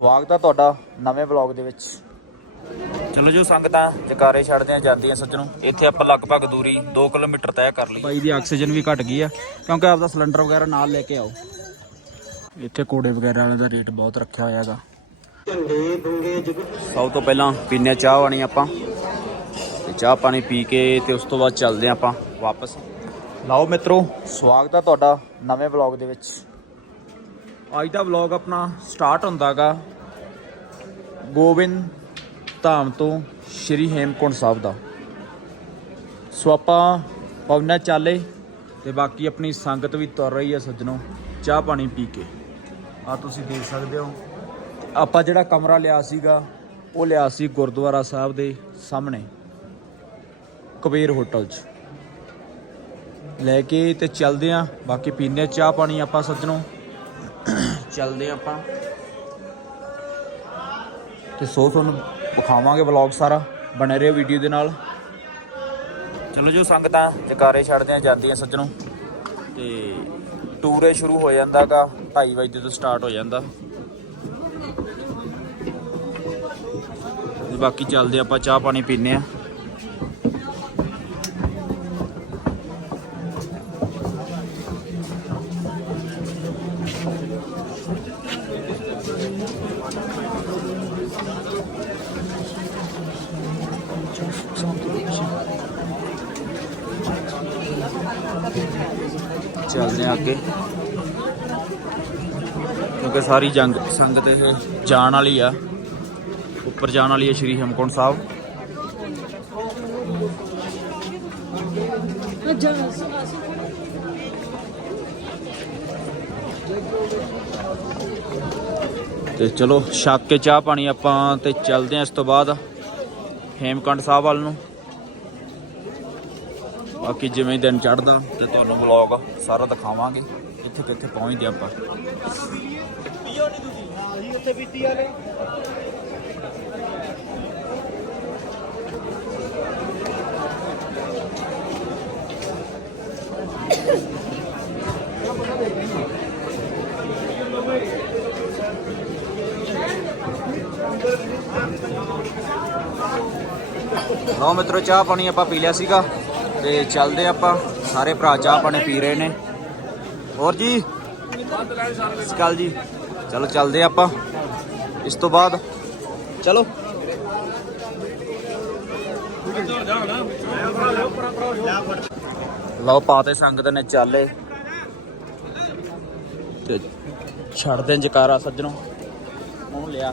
ਸਵਾਗਤ ਹੈ ਤੁਹਾਡਾ ਨਵੇਂ ਵਲੌਗ ਦੇ ਵਿੱਚ। ਚਲੋ ਜੋ ਸੰਗਤਾਂ ਜਕਾਰੇ ਛੱਡਦੇ ਆ ਜਾਂਦੀਆਂ ਸੱਜਣੋਂ। ਇੱਥੇ ਆਪਾਂ ਲਗਭਗ ਦੂਰੀ 2 ਕਿਲੋਮੀਟਰ ਤੈਅ ਕਰ ਲਈ। ਬਾਈ ਦੀ ਆਕਸੀਜਨ ਵੀ ਘਟ ਗਈ ਆ ਕਿਉਂਕਿ ਆਪਦਾ ਸਿਲੰਡਰ ਵਗੈਰਾ ਨਾਲ ਲੈ ਕੇ ਆਓ। ਇੱਥੇ ਕੋੜੇ ਵਗੈਰਾ ਵਾਲੇ ਦਾ ਰੇਟ ਬਹੁਤ ਰੱਖਿਆ ਹੋਇਆ ਹੈਗਾ। ਸਭ ਤੋਂ ਪਹਿਲਾਂ ਪੀਨੇ ਚਾਹ ਆਣੀ ਆਪਾਂ। ਤੇ ਚਾਹ ਪਾਣੀ ਪੀ ਕੇ ਤੇ ਉਸ ਤੋਂ ਬਾਅਦ ਚੱਲਦੇ ਆਪਾਂ ਵਾਪਸ। ਲਓ ਮਿੱਤਰੋ ਸਵਾਗਤ ਹੈ ਤੁਹਾਡਾ ਨਵੇਂ ਵਲੌਗ ਦੇ ਵਿੱਚ। ਅੱਜ ਦਾ ਵਲੌਗ ਆਪਣਾ ਸਟਾਰਟ ਹੁੰਦਾਗਾ। ਗੋਬਿੰਦ ਧਾਮ ਤੋਂ ਸ਼੍ਰੀ ਹੇਮਕੁੰਟ ਸਾਹਿਬ ਦਾ। ਸੋ ਆਪਾਂ ਪਵਨਾ ਚਾਲੇ ਤੇ ਬਾਕੀ ਆਪਣੀ ਸੰਗਤ ਵੀ ਤੁਰ ਰਹੀ ਹੈ ਸੱਜਣੋ, ਚਾਹ ਪਾਣੀ ਪੀ ਕੇ। ਆ ਤੁਸੀਂ ਦੇਖ ਸਕਦੇ ਹੋ। ਆਪਾਂ ਜਿਹੜਾ ਕਮਰਾ ਲਿਆ ਸੀਗਾ, ਉਹ ਲਿਆ ਸੀ ਗੁਰਦੁਆਰਾ ਸਾਹਿਬ ਦੇ ਸਾਹਮਣੇ, ਕਬੀਰ ਹੋਟਲ 'ਚ। ਲੈ ਕੇ ਤੇ ਚੱਲਦੇ ਆਂ, ਬਾਕੀ ਪੀਨੇ ਚਾਹ ਪਾਣੀ ਆਪਾਂ ਸੱਜਣੋ। ਚੱਲਦੇ ਆਂ ਆਪਾਂ। ਤੇ ਸੋ ਤੁਹਾਨੂੰ ਵਿਖਾਵਾਂਗੇ ਵਲੌਗ ਸਾਰਾ, ਬਣੇ ਰਹੋ ਵੀਡੀਓ ਦੇ ਨਾਲ। ਚਲੋ ਜੋ, ਸੰਗਤਾਂ ਜਕਾਰੇ ਛੱਡਦੇ ਆ ਜਾਂਦੀਆਂ ਸੱਜਣੋ। ਤੇ ਟੂਰੇ ਸ਼ੁਰੂ ਹੋ ਜਾਂਦਾਗਾ 2:30 ਵਜੇ ਤੋਂ ਸਟਾਰਟ ਹੋ ਜਾਂਦਾ। ਤੇ ਬਾਕੀ ਚੱਲਦੇ ਆਪਾਂ, ਚਾਹ ਪਾਣੀ ਪੀਨੇ ਆ ਅੱਗੇ। ਕਿਉਂਕਿ ਸਾਰੀ ਜੰਗ ਸੰਗਤ ਇਹ ਜਾਣ ਵਾਲੀ ਆ। ਉੱਪਰ ਜਾਣ ਵਾਲੀ ਆ ਸ਼੍ਰੀ ਹੇਮਕੁੰਟ ਸਾਹਿਬ। ਤੇ ਚਲੋ ਛੱਕ ਕੇ ਚਾਹ ਪਾਣੀ ਆਪਾਂ ਤੇ ਚੱਲਦੇ ਆ ਇਸ ਤੋਂ ਬਾਅਦ ਹੇਮਕੁੰਟ ਸਾਹਿਬ ਵੱਲ ਨੂੰ। ਬਾਕੀ ਜਿਵੇਂ ਦਿਨ ਚੜਦਾ ਤੇ ਤੁਹਾਨੂੰ ਵਲੌਗ ਸਾਰਾ ਦਿਖਾਵਾਂਗੇ, ਕਿੱਥੇ ਕਿੱਥੇ ਪਹੁੰਚਦੇ ਆਪਾਂ। ਲਓ ਮਿੱਤਰੋ, ਚਾਹ ਪਾਣੀ ਆਪਾਂ ਪੀ ਲਿਆ ਸੀਗਾ। ਤੇ ਚੱਲਦੇ ਆਪਾਂ। ਸਾਰੇ ਭਰਾ ਚਾਹ ਪਾਣੀ ਪੀ ਰਹੇ ਨੇ। ਹੋਰ ਜੀ? ਸਕਾਲ ਜੀ। ਚਲੋ, ਚੱਲਦੇ ਆਪਾਂ। ਇਸ ਤੋਂ ਬਾਅਦ ਚਲੋ। ਲਓ ਪਾਤੇ ਸੰਗਤ ਨੇ ਚਾਲੇ। ਤੇ ਛੱਡਦੇ ਜਕਾਰਾ ਸੱਜਣੋ। ਮੂੰਹ ਲਿਆ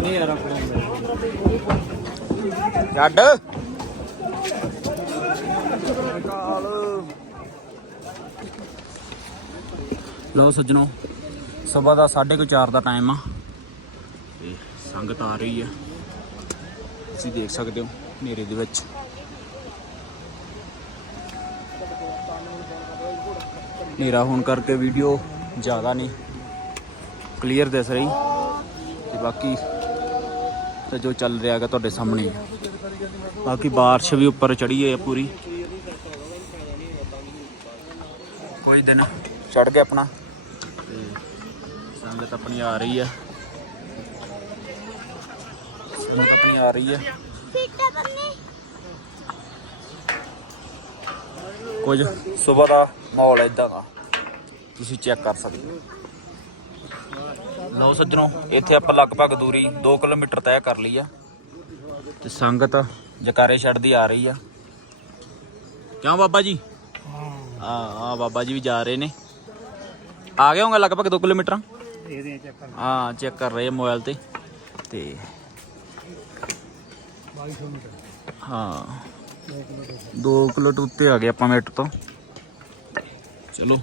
ਨਹੀਂ ਯਾਰ ਛੱਡ। ਲਓ ਸੱਜਣੋ ਸਵੇਰ ਦਾ 4:30 ਦਾ ਟਾਈਮ ਆ। ਤੇ ਸੰਗਤ ਆ ਰਹੀ ਆ। ਤੁਸੀਂ ਦੇਖ ਸਕਦੇ ਹੋ ਹਨੇਰੇ ਦੇ ਵਿੱਚ। ਹਨੇਰਾ ਹੋਣ ਕਰਕੇ ਵੀਡੀਓ ਜ਼ਿਆਦਾ ਨਹੀਂ ਕਲੀਅਰ ਦਿਸ ਰਹੀ। ਤੇ ਬਾਕੀ ਤਾਂ ਜੋ ਚੱਲ ਰਿਹਾ ਹੈਗਾ ਤੁਹਾਡੇ ਸਾਹਮਣੇ। ਹੈ ਬਾਕੀ ਬਾਰਿਸ਼ ਵੀ ਉੱਪਰ ਚੜੀ ਹੋਈ ਹੈ ਪੂਰੀ ਕੋਈ ਦਿਨ ਚੜ ਗਿਆ ਆਪਣਾ ਤੇ ਸੰਗਤ ਆਪਣੀ ਆ ਰਹੀ ਹੈ ਸੰਗਤ ਆਪਣੀ ਆ ਰਹੀ ਹੈ ਕੁਝ ਸਵੇਰ ਦਾ ਮਾਹੌਲ ਇਦਾਂ ਦਾ ਤੁਸੀਂ ਚੈੱਕ ਕਰ ਸਕਦੇ ਹੋ ਲਓ ਸੱਜਣੋ ਇੱਥੇ ਆਪਾਂ ਲਗਭਗ ਦੂਰੀ 2 ਕਿਲੋਮੀਟਰ ਤੈਅ ਕਰ ਲਈ ਆ ਤੇ ਸੰਗਤ ਜਕਾਰੇ ਛੱਡਦੀ ਆ ਰਹੀ ਆ। ਕਿਉਂ ਬਾਬਾ ਜੀ? ਹਾਂ। ਹਾਂ ਬਾਬਾ ਜੀ ਵੀ ਜਾ ਰਹੇ ਨੇ। ਆ ਗਏ ਹੋਗੇ ਲਗਭਗ 2 ਕਿਲੋਮੀਟਰ? ਹਾਂ ਚੈੱਕ ਕਰ ਰਹੇ ਆ ਮੋਬਾਈਲ ਤੇ। ਤੇ ਹਾਂ। 2 ਕਿਲੋ ਤੋਂ ਉੱਤੇ ਆ ਗਏ ਆਪਾਂ ਮਿੰਟ ਤੋਂ। ਚਲੋ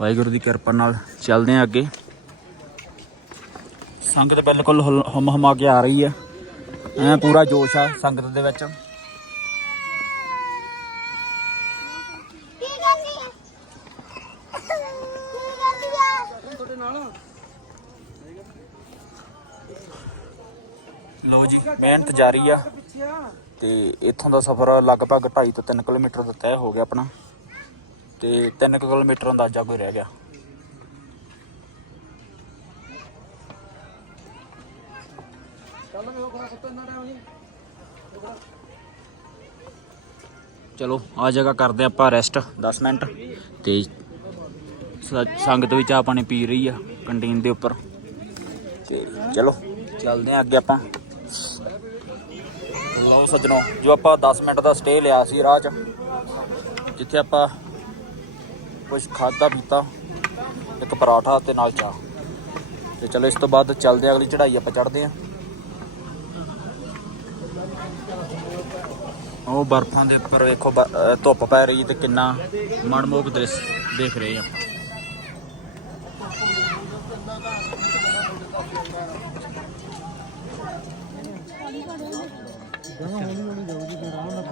ਵਾਹਿਗੁਰੂ ਦੀ ਕਿਰਪਾ ਨਾਲ ਚੱਲਦੇ ਆ ਅੱਗੇ। ਸੰਗਤ ਬਿਲਕੁਲ ਹਮ ਹਮਾ ਕੇ ਆ ਰਹੀ ਹੈ ਐ ਪੂਰਾ ਜੋਸ਼ ਆ ਸੰਗਤ ਦੇ ਵਿੱਚ। ਲੋ ਜੀ ਮਿਹਨਤ ਜਾਰੀ ਆ ਤੇ ਇੱਥੋਂ ਦਾ ਸਫ਼ਰ ਲਗਭਗ 2.5 ਤੋਂ 3 ਕਿਲੋਮੀਟਰ ਦਾ ਤੈਅ ਹੋ ਗਿਆ ਆਪਣਾ। ਤੇ 3 ਕਿਲੋਮੀਟਰ ਅੰਦਾਜ਼ਾ ਕੋਈ ਰਹਿ ਗਿਆ। ਚਲੋ, ਆ ਜਗ੍ਹਾ ਕਰਦੇ ਆਪਾਂ ਰੈਸਟ 10 ਮਿੰਟ। ਤੇ ਸੰਗਤ ਵੀ ਚਾਹ ਪਾਣੀ ਪੀ ਰਹੀ ਆ ਕੰਟੀਨ ਦੇ ਉੱਪਰ। ਤੇ ਚਲੋ, ਚੱਲਦੇ ਆ ਅੱਗੇ ਆਪਾਂ। ਲਓ ਸੱਜਣੋ, ਜੋ ਆਪਾਂ 10 ਮਿੰਟ ਦਾ ਸਟੇ ਲਿਆ ਸੀ ਰਾਹ 'ਚ, ਜਿੱਥੇ ਆਪਾਂ ਕੁਝ ਖਾਦਾ ਪੀਤਾ, ਇੱਕ ਪਰਾਠਾ ਤੇ ਨਾਲ ਚਾਹ। ਤੇ ਚਲੋ, ਇਸ ਤੋਂ ਬਾਅਦ ਚੱਲਦੇ ਆ, ਅਗਲੀ ਚੜ੍ਹਾਈ ਆਪਾਂ ਚੜ੍ਹਦੇ ਆ। ਉਹ ਬਰਫਾਂ ਦੇ ਉੱਪਰ ਵੇਖੋ ਧੁੱਪ ਪੈ ਰਹੀ ਤੇ ਕਿੰਨਾ ਮਨਮੋਹਕ ਦ੍ਰਿਸ਼ ਦੇਖ ਰਹੇ ਆਪਾਂ।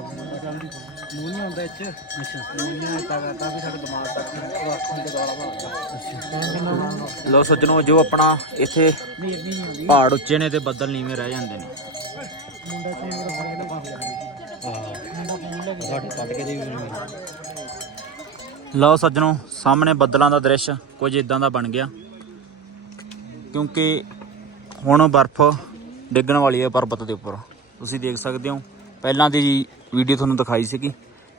ਮੂੰਹ ਆਉਂਦਾ ਇੱਚ ਅੱਛਾ ਮੂੰਹ ਨਹੀਂ ਕਾਫੀ ਸਾਡੇ ਦਿਮਾਗ ਤੱਕ ਅੱਖਾਂ ਦੇ ਗਾਲਾ ਮਾਰਦਾ ਲਓ ਸੱਜਣੋ, ਜੋ ਆਪਣਾ ਇੱਥੇ ਪਹਾੜ ਉੱਚੇ ਨੇ ਤੇ ਬੱਦਲ ਨੀਵੇਂ ਰਹਿ ਜਾਂਦੇ ਨੇ। ਮੁੰਡਾ ਤੇ ਮੇਰਾ ਫੜ ਕੇ ਪਾ ਗਿਆ ਹਾਂ ਮੁੰਡਾ ਫੋਨ ਕੇ ਦੇ ਵੀ ਲਓ ਸੱਜਣੋ, ਸਾਹਮਣੇ ਬੱਦਲਾਂ ਦਾ ਦ੍ਰਿਸ਼ ਕੁਝ ਇਦਾਂ ਦਾ ਬਣ ਗਿਆ। ਕਿਉਂਕਿ ਹੁਣ ਬਰਫ਼ ਡਿੱਗਣ ਵਾਲੀ ਹੈ ਪਰਬਤ ਦੇ ਉੱਪਰ। ਤੁਸੀਂ ਦੇਖ ਸਕਦੇ ਹੋ, ਪਹਿਲਾਂ ਦੀ ਵੀਡੀਓ ਤੁਹਾਨੂੰ ਦਿਖਾਈ ਸੀਗੀ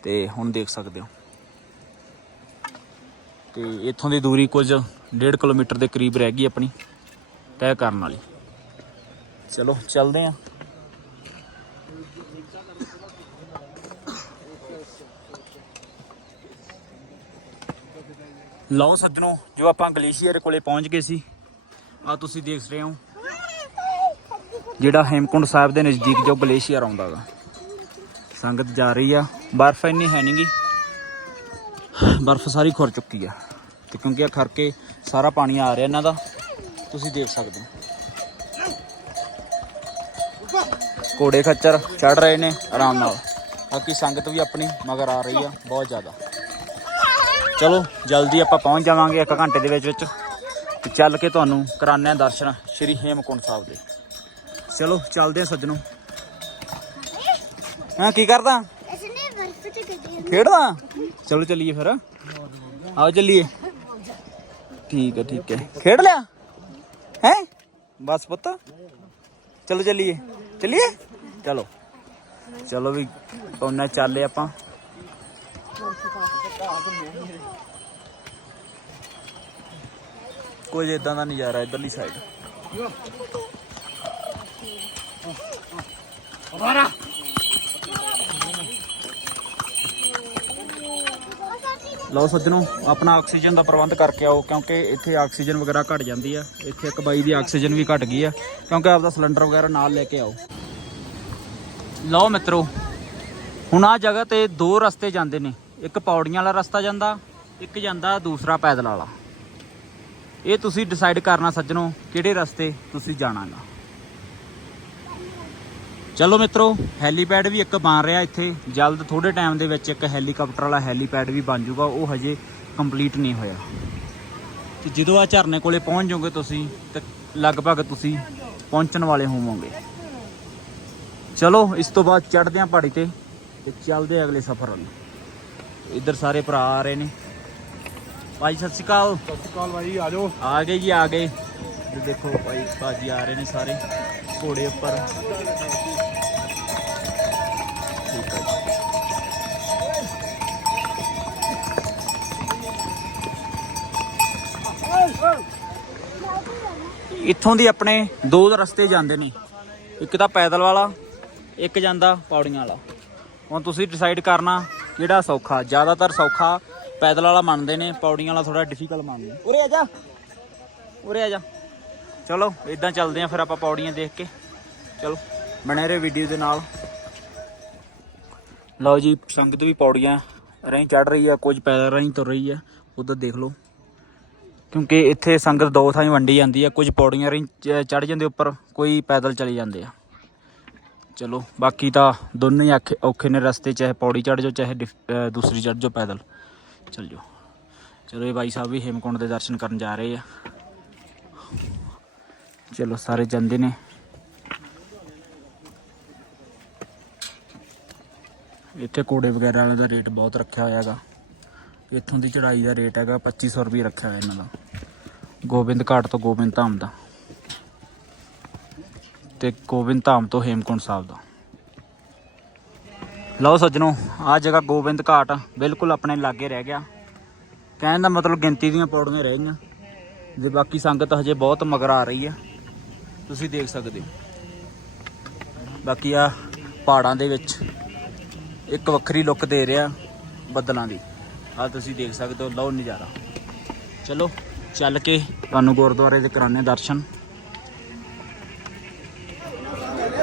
ਤੇ ਹੁਣ ਦੇਖ ਸਕਦੇ ਹੋ। ਤੇ ਇੱਥੋਂ ਦੀ ਦੂਰੀ ਕੁਝ 1.5 ਕਿਲੋਮੀਟਰ ਦੇ ਕਰੀਬ ਰਹਿ ਗਈ ਆਪਣੀ, ਤੈਅ ਕਰਨ ਵਾਲੀ। ਚਲੋ, ਚੱਲਦੇ ਆਂ ਲਓ ਸੱਜਣੋ, ਜੋ ਆਪਾਂ ਗਲੇਸ਼ੀਅਰ ਕੋਲੇ ਪਹੁੰਚ ਗਏ ਸੀ ਆ ਤੁਸੀਂ ਦੇਖ ਰਹੇ ਹੋ। ਜਿਹੜਾ ਹੇਮਕੁੰਡ ਸਾਹਿਬ ਦੇ ਨਜ਼ਦੀਕ ਜੋ ਗਲੇਸ਼ੀਅਰ ਆਉਂਦਾ ਗਾ। ਸੰਗਤ ਜਾ ਰਹੀ ਆ, ਬਰਫ਼ ਇੰਨੀ ਹੈ ਨਹੀਂਗੀ ਬਰਫ਼ ਸਾਰੀ ਖੁਰ ਚੁੱਕੀ ਆ। ਤੇ ਕਿਉਂਕਿ ਆ ਖਰਕੇ ਸਾਰਾ ਪਾਣੀ ਆ ਰਿਹਾ ਇਹਨਾਂ ਦਾ, ਤੁਸੀਂ ਦੇਖ ਸਕਦੇ ਹੋ। ਘੋੜੇ ਖੱਚਰ ਚੜ ਰਹੇ ਨੇ ਆਰਾਮ ਨਾਲ। ਬਾਕੀ ਸੰਗਤ ਵੀ ਆਪਣੀ ਮਗਰ ਆ ਰਹੀ ਆ, ਬਹੁਤ ਜ਼ਿਆਦਾ। ਚਲੋ, ਜਲਦੀ ਆਪਾਂ ਪਹੁੰਚ ਜਾਵਾਂਗੇ 1 ਘੰਟੇ ਦੇ ਵਿੱਚ ਵਿੱਚ। ਤੇ ਚੱਲ ਕੇ ਤੁਹਾਨੂੰ ਕਰਾਉਂਦੇ ਆ ਦਰਸ਼ਨ ਸ਼੍ਰੀ ਹੇਮਕੁੰਟ ਸਾਹਿਬ ਦੇ। ਚਲੋ, ਚੱਲਦੇ ਆ ਸੱਜਣੋ। ਹਾਂ, ਕੀ ਕਰਦਾ? ਖੇਡਦਾ? ਚਲੋ, ਚੱਲੀਏ ਫਿਰ। ਆਓ, ਚੱਲੀਏ। ਠੀਕ ਹੈ ਠੀਕ ਹੈ। ਖੇਡ ਲਿਆ? ਹੈ? ਬਸ ਪੁੱਤ। ਚਲੋ, ਚੱਲੀਏ। ਚੱਲੀਏ? ਚਲੋ। ਚਲੋ ਵੀ ਪੌਣਾ ਚੱਲੇ ਆਪਾਂ। ਕੁਝ ਇਦਾਂ ਦਾ ਨਜ਼ਾਰਾ ਇਧਰਲੀ ਸਾਈਡ ਲਓ ਸੱਜਣੋ ਆਪਣਾ ਆਕਸੀਜਨ ਦਾ ਪ੍ਰਬੰਧ ਕਰਕੇ ਆਓ ਕਿਉਂਕਿ ਇੱਥੇ ਆਕਸੀਜਨ ਵਗੈਰਾ ਘਟ ਜਾਂਦੀ ਆ। ਇੱਥੇ ਇੱਕ ਬਾਈ ਦੀ ਆਕਸੀਜਨ ਵੀ ਘਟ ਗਈ ਆ ਕਿਉਂਕਿ ਆਪਦਾ ਸਿਲੰਡਰ ਵਗੈਰਾ ਨਾਲ ਲੈ ਕੇ ਆਓ। ਲਓ ਮਿੱਤਰੋ ਹੁਣ ਆ ਜਗ੍ਹਾ ਤੇ ਦੋ ਰਸਤੇ ਜਾਂਦੇ ਨੇ। ਇੱਕ ਪੌੜੀਆਂ ਵਾਲਾ ਰਸਤਾ ਜਾਂਦਾ, ਇੱਕ ਜਾਂਦਾ ਦੂਸਰਾ ਪੈਦਲ ਵਾਲਾ। ਇਹ ਤੁਸੀਂ ਡਿਸਾਈਡ ਕਰਨਾ ਸੱਜਣੋ, ਕਿਹੜੇ ਰਸਤੇ ਤੁਸੀਂ ਜਾਣਾਗਾ। ਚਲੋ ਮਿੱਤਰੋ, ਹੈਲੀਪੈਡ ਵੀ ਇੱਕ ਬਣ ਰਿਹਾ ਇੱਥੇ। ਜਲਦ ਥੋੜੇ ਟਾਈਮ ਦੇ ਵਿੱਚ ਇੱਕ ਹੈਲੀਕਾਪਟਰ ਵਾਲਾ ਹੈਲੀਪੈਡ ਵੀ ਬਣ ਜਾਊਗਾ, ਉਹ ਹਜੇ ਕੰਪਲੀਟ ਨਹੀਂ ਹੋਇਆ। ਤੇ ਜਦੋਂ ਆ ਝਰਨੇ ਕੋਲੇ ਪਹੁੰਚ ਜਾਓਗੇ ਤੁਸੀਂ, ਤੇ ਲਗਭਗ ਤੁਸੀਂ ਪਹੁੰਚਣ ਵਾਲੇ ਹੋਵੋਗੇ। ਚਲੋ, ਇਸ ਤੋਂ ਬਾਅਦ ਚੜ੍ਹਦੇ ਆਂ ਪਹਾੜੀ ਤੇ ਤੇ ਚੱਲਦੇ ਅਗਲੇ ਸਫ਼ਰ ਵੱਲ। ਇੱਧਰ ਸਾਰੇ ਭਰਾ ਆ ਰਹੇ ਨੇ। ਭਾਈ ਸਤਿ ਸ਼੍ਰੀ ਅਕਾਲ। ਸਤਿ ਸ਼੍ਰੀ ਅਕਾਲ ਭਾਈ ਆ ਜਾਓ। ਆ ਗਏ ਜੀ ਆ ਗਏ। ਤੇ ਦੇਖੋ ਭਾਈ ਭਾਜੀ ਆ ਰਹੇ ਨੇ ਸਾਰੇ ਘੋੜੇ ਉੱਪਰ। ਇੱਥੋਂ ਦੀ ਆਪਣੇ ਦੋ ਰਸਤੇ ਜਾਂਦੇ ਨੇ। ਇੱਕ ਤਾਂ ਪੈਦਲ ਵਾਲਾ ਇੱਕ ਜਾਂਦਾ ਪੌੜੀਆਂ ਵਾਲਾ। ਹੁਣ ਤੁਸੀਂ ਡਿਸਾਈਡ ਕਰਨਾ ਕਿਹੜਾ ਸੌਖਾ? ਜ਼ਿਆਦਾਤਰ ਸੌਖਾ ਪੈਦਲ ਵਾਲਾ ਮੰਨਦੇ ਨੇ ਪੌੜੀਆਂ ਵਾਲਾ ਥੋੜਾ ਡਿਫਿਕਲਟ ਮੰਨਦੇ ਉਰੇ ਆ ਜਾ। ਉਰੇ ਆ ਜਾ। ਚਲੋ ਇਦਾਂ ਚੱਲਦੇ ਆ ਫਿਰ ਆਪਾਂ ਪੌੜੀਆਂ ਦੇਖ ਕੇ। ਚਲੋ ਬਣੇ ਰਹੇ ਵੀਡੀਓ ਦੇ ਨਾਲ। ਲਓ ਜੀ ਸੰਗਤ ਵੀ ਪੌੜੀਆਂ ਰਹੀ ਚੜ ਰਹੀ ਆ ਕੁਝ ਪੈਦਲ ਰਹੀ ਤੁਰ ਰਹੀ ਆ। ਉਧਰ ਦੇਖ ਲਓ। ਕਿਉਂਕਿ ਇੱਥੇ ਸੰਗਤ ਦੋ ਥਾਈਂ ਵੰਡੀ ਜਾਂਦੀ ਆ ਕੁਝ ਪੌੜੀਆਂ ਰਹੀ ਚੜ ਜਾਂਦੇ ਉੱਪਰ ਕੋਈ ਪੈਦਲ ਚਲੇ ਜਾਂਦੇ ਆ। ਚਲੋ ਬਾਕੀ ਤਾਂ ਦੋਨੇ ਹੀ ਆਖੇ ਔਖੇ ਨੇ ਰਸਤੇ ਚਾਹੇ ਪੌੜੀ ਚੜ ਜਾਓ ਚਾਹੇ ਡਿਫ- ਅਹ ਦੂਸਰੀ ਚੜ ਜਾਓ ਪੈਦਲ ਚੱਲ ਜਾਓ ਚਲੋ ਇਹ ਬਾਈ ਸਾਹਿਬ ਵੀ ਹੇਮਕੁੰਡ ਦੇ ਦਰਸ਼ਨ ਕਰਨ ਜਾ ਰਹੇ ਆ ਚਲੋ ਸਾਰੇ ਜਾਂਦੇ ਨੇ ਇੱਥੇ ਕੋੜੇ ਵਗੈਰਾ ਵਾਲੇ ਦਾ ਰੇਟ ਬਹੁਤ ਰੱਖਿਆ ਹੋਇਆ ਹੈਗਾ ਇੱਥੋਂ ਦੀ ਚੜਾਈ ਦਾ ਰੇਟ ਹੈਗਾ 2500 ਰੁਪਏ ਰੱਖਿਆ ਹੋਇਆ ਇਹਨਾਂ ਦਾ ਗੋਬਿੰਦ ਘਾਟ ਤੋਂ ਗੋਬਿੰਦ ਧਾਮ ਦਾ ਤੇ ਗੋਬਿੰਦ ਧਾਮ ਤੋਂ ਹੇਮਕੁੰਟ ਸਾਹਿਬ ਦਾ। ਲਓ ਸੱਜਣੋ ਆ ਜਗ੍ਹਾ ਗੋਬਿੰਦ ਘਾਟ ਬਿਲਕੁਲ ਆਪਣੇ ਲਾਗੇ ਰਹਿ ਗਿਆ। ਕਹਿਣ ਦਾ ਮਤਲਬ ਗਿਣਤੀ ਦੀਆਂ ਪੌੜੀਆਂ ਰਹਿ ਗਈਆਂ। ਜੇ ਬਾਕੀ ਸੰਗਤ ਹਜੇ ਬਹੁਤ ਮਗਰ ਆ ਰਹੀ ਆ ਤੁਸੀਂ ਦੇਖ ਸਕਦੇ ਹੋ। ਬਾਕੀ ਆ ਪਹਾੜਾਂ ਦੇ ਵਿੱਚ ਇੱਕ ਵੱਖਰੀ ਲੁੱਕ ਦੇ ਰਿਹਾ ਬੱਦਲਾਂ ਦੀ। ਆ ਤੁਸੀਂ ਦੇਖ ਸਕਦੇ ਹੋ, ਲਓ ਨਜ਼ਾਰਾ। ਚਲੋ, ਚੱਲ ਕੇ ਤੁਹਾਨੂੰ ਗੁਰਦੁਆਰੇ ਦੇ ਕਰਾਣੇ ਦਰਸ਼ਨ।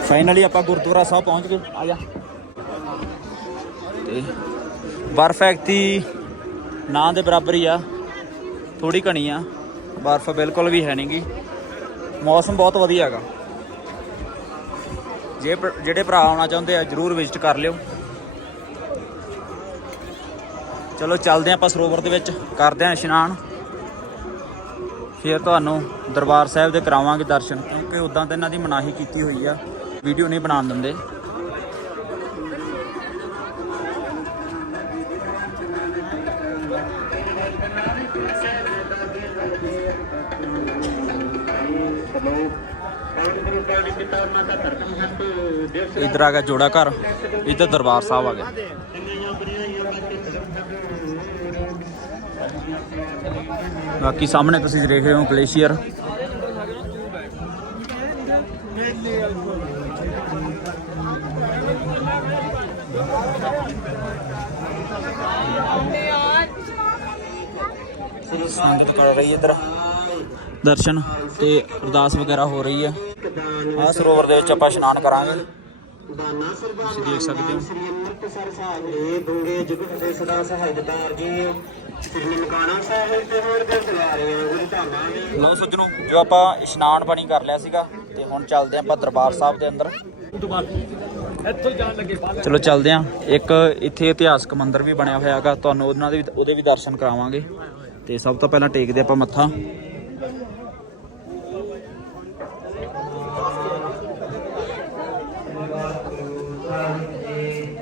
ਫਾਈਨਲੀ ਆਪਾਂ ਗੁਰਦੁਆਰਾ ਸਾਹਿਬ ਪਹੁੰਚ ਗਏ। ਆ ਜਾ। ਤੇ ਬਰਫ਼ ਐਕਤੀ ਨਾਂ ਦੇ ਬਰਾਬਰ ਹੀ ਆ। ਥੋੜੀ ਘਣੀ ਆ। ਬਰਫ਼ ਬਿਲਕੁਲ ਵੀ ਹੈ ਨਹੀਂਗੀ ਮੌਸਮ ਬਹੁਤ ਵਧੀਆ ਹੈਗਾ। ਜੇ ਜਿਹੜੇ ਭਰਾ ਆਉਣਾ ਚਾਹੁੰਦੇ ਆ, ਜਰੂਰ ਵਿਜ਼ਿਟ ਕਰ ਲਿਓ। ਚਲੋ ਚੱਲਦੇ ਆਪਾਂ ਸਰੋਵਰ ਦੇ ਵਿੱਚ। ਕਰਦੇ ਆਂ ਇਸ਼ਨਾਨ। ਫਿਰ ਤੁਹਾਨੂੰ ਦਰਬਾਰ ਸਾਹਿਬ ਦੇ ਕਰਾਵਾਂਗੇ ਦਰਸ਼ਨ। ਕਿਉਂਕਿ ਉਦਾਂ ਤਾਂ ਇਹਨਾਂ ਦੀ ਮਨਾਹੀ ਕੀਤੀ ਹੋਈ ਆ। ਵੀਡੀਓ ਨਹੀਂ ਬਣਾਉਣ ਦਿੰਦੇ। ਇਧਰ ਆ ਗਿਆ ਜੋੜਾ ਘਰ। ਇਧਰ ਦਰਬਾਰ ਸਾਹਿਬ ਆ ਗਿਆ। ਬਾਕੀ ਸਾਹਮਣੇ ਤੁਸੀਂ ਦੇਖ ਰਹੇ ਹੋ ਗਲੇਸ਼ੀਅਰ। ਸੰਗਤ ਕਰ ਰਹੀ ਹੈ ਇਧਰ। ਦਰਸ਼ਨ ਤੇ ਅਰਦਾਸ ਵਗੈਰਾ ਹੋ ਰਹੀ ਹੈ। ਆ ਸਰੋਵਰ ਦੇ ਵਿੱਚ ਆਪਾਂ ਇਸ਼ਨਾਨ ਕਰਾਂਗੇ। ਤੁਸੀਂ ਦੇਖ ਸਕਦੇ ਹੋ। ਸ੍ਰੀ ਅੰਮ੍ਰਿਤਸਰ ਸਾਹਿਬ ਦੇ ਬੁੰਗੇ ਜੁਗਤ ਦੇ ਸਦਾ ਸਹਾਇਤਦਾਰ ਜੀ ਸ੍ਰੀ ਨਨਕਾਣਾ ਸਾਹਿਬ ਤੇ ਹੋਰ ਗੁਰਦੁਆਰਿਆਂ ਗੁਰੂ ਧਾਮਾਂ ਦੇ। ਲਓ ਸੱਜਣੋ ਜੋ ਆਪਾਂ ਇਸ਼ਨਾਨ ਪਾਣੀ ਕਰ ਲਿਆ ਸੀਗਾ ਤੇ ਹੁਣ ਚੱਲਦੇ ਆਂ ਆਪਾਂ ਦਰਬਾਰ ਸਾਹਿਬ ਦੇ ਅੰਦਰ। ਚਲੋ ਚੱਲਦੇ ਆਂ ਇੱਕ ਇੱਥੇ ਇਤਿਹਾਸਕ ਮੰਦਿਰ ਵੀ ਬਣਿਆ ਹੋਇਆ ਹੈਗਾ ਤੁਹਾਨੂੰ ਉਹਨਾਂ ਦੇ ਉਹਦੇ ਵੀ ਦਰਸ਼ਨ ਕਰਾਵਾਂਗੇ। ਤੇ ਸਭ ਤੋਂ ਪਹਿਲਾਂ ਟੇਕਦੇ ਆਪਾਂ ਮੱਥਾ।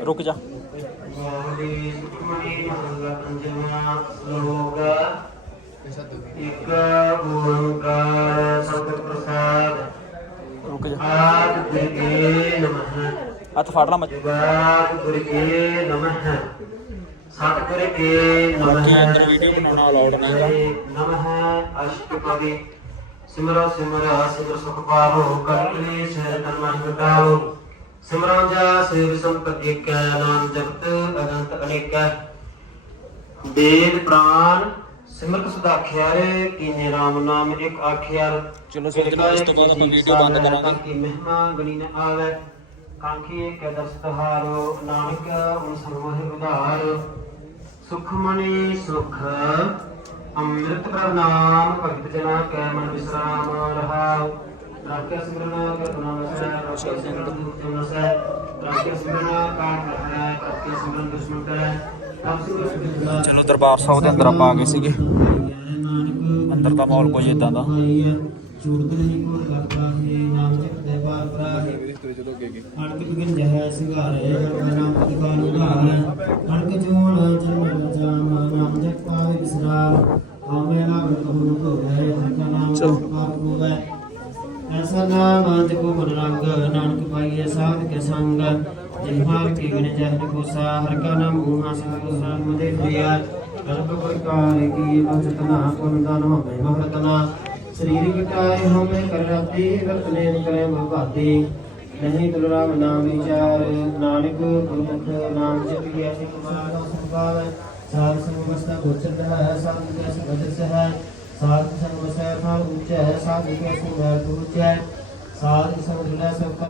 ਰੁਕ ਜਾ। ਇੱਕ ਓੰਕਾਰ ਸਤਿ ਪ੍ਰਸਾਦ ਰੁਕ ਜਾ ਆਦ ਗੁਰੇ ਨਮః ਹੱਥ ਫੜ ਲਾ ਮੱਝ ਜਗਾਤ ਗੁਰ ਕੇ ਨਮః ਸਤਿਗੁਰ ਕੇ ਨਮః ਬਾਕੀ ਅੰਦਰ ਵੀਡੀਓ ਬਣਾਉਣਾ ਅਲਾਉਡ ਨਹੀਂ ਹੈਗਾ। ਨਮః ਅਸ਼ਟਪਦੀ ਸਿਮਰੋ ਸਿਮਰ ਸਿਮਰ ਸੁਖ ਪਾਵੋ ਕਲਕਲੇ ਸਹਿ ਤਨਮਨ ਮਿਟਾਵੋ ਸਿਮਰਨ ਜਾ ਸੇਵ ਸੰਪਤੀ ਕੈ ਨਾਮ ਜਪਤ ਅਨੰਤ ਅਨੇਕਾ। ਦੇਦ ਪ੍ਰਾਨ ਸਿਮਰਤ ਸਦਾਖਿਆ ਰੇ ਕੀਨੇ ਰਾਮ ਨਾਮ ਇੱਕ ਆਖਿਆ ਚਲੋ ਸੱਜਣੋ ਇਸ ਤੋਂ ਬਾਅਦ ਆਪਾਂ ਵੀਡੀਓ ਬੰਦ ਕਰਾਂਗੇ। ਕੀ ਮਹਿਮਾ ਗਣੀ ਨ ਆਵੇ। ਕਾਂਖੀ ਕੈ ਦਸਤ ਹਾਰੋ ਨਾਨਕ ਉਨ ਸਰਵਹਿ ਵਿਧਾਰ ਸੁਖਮਣੀ ਸੁਖ। ਅੰਮ੍ਰਿਤ ਪ੍ਰਭ ਨਾਮ, ਭਗਤ ਜਨਾ ਕੈ ਮਨ ਵਿਸਰਾਮ ਰਹਾਉ। ਰਾਖਿਆ ਸਿਮਰਨ ਕਰਨਾ ਵਸੈ ਰਾਖਿਆ ਸਿਮਰਨ ਦੁਖ ਵਸੈ। ਰਾਖਿਆ ਸਿਮਰਨ ਕਾਟ ਰਹਿ ਰਾਖਿਆ ਸਿਮਰਨ ਦੁਸ਼ਮਨ ਕਰੈ। ਚਲੋ ਦਰਬਾਰ ਸਾਹਿਬ ਦੇ ਅੰਦਰ ਆਪਾਂ ਆ ਗਏ ਸੀਗੇ। ਅੰਦਰ ਦਾ ਮਾਹੌਲ ਕੋਈ ਇਦਾਂ ਦਾ। ਚੂਰਤ ਨਹੀਂ ਕੋਲ ਲੱਗਦਾ ਹੈ ਨਾਮ ਜਪਦੇ ਬਾਰ ਬਰਾਹੇ ਅਣਕ ਬਿਗਨ ਜਹ ਸਿਗਾਰੇ ਨਾਮ ਦੁਕਾਨ ਉਧਾਰ ਅਣਕ ਜੋੜ ਜਨਮ ਜਾਮ ਨਾਮ ਜਪ ਪਾਵੇ ਵਿਸਰਾਮ ਆਵੇਂ ਨਾ ਕਬੂਲ ਕੋ ਗਏ ਹਰਕਾ ਨਾਮ ਚਲੋ। ਪਾਪ ਹੋਵੇ ਐਸਾ ਨਾਮ ਅੰਤ ਕੋ ਮਨ ਰੰਗ ਨਾਨਕ ਪਾਈਏ ਸਾਧ ਕੇ ਸੰਗ ਜਿਹਾਂ ਕੀ ਗਨ ਜਹ ਕੋ ਸਾ ਹਰਕਾ ਨਾਮ ਮੂਹਾ ਸੰਗ ਕੋ ਸਾਨ ਮਦੇ ਪ੍ਰਿਆ ਕਲਪ ਪ੍ਰਕਾਰ ਕੀ ਬਚਤ ਨਾ ਪੁਨ ਦਾਨ ਹੋਵੇ ਮਹਰਤਨਾ ਸਰੀਰ ਵਿਟਾਏ ਹੋਵੇ ਕਰ ਕਰੇ ਮਹਾਦੀ ਨਹੀਂ ਤੁਲ ਰਾਮ ਨਾਮ ਵਿਚਾਰ, ਨਾਨਕ ਗੁਰਮੁਖ ਨਾਮ ਜਪੀਐ ਸਿਖ ਮਾਰਗ ਸੰਭਾਵੈ ਸਾਧ ਸੰਗ ਮਸਤਾ ਗੋਚਰ ਹੈ ਸਾਧ ਕੇ ਸਮਝਸ ਹੈ ਸਾਧ ਸੰਗ ਮਸੈ ਫਲ ਉੱਚੈ ਸਾਧ ਕੇ ਸੰਗ ਹੈ ਸਾਧ ਸੰਗ ਲੈ ਸਭ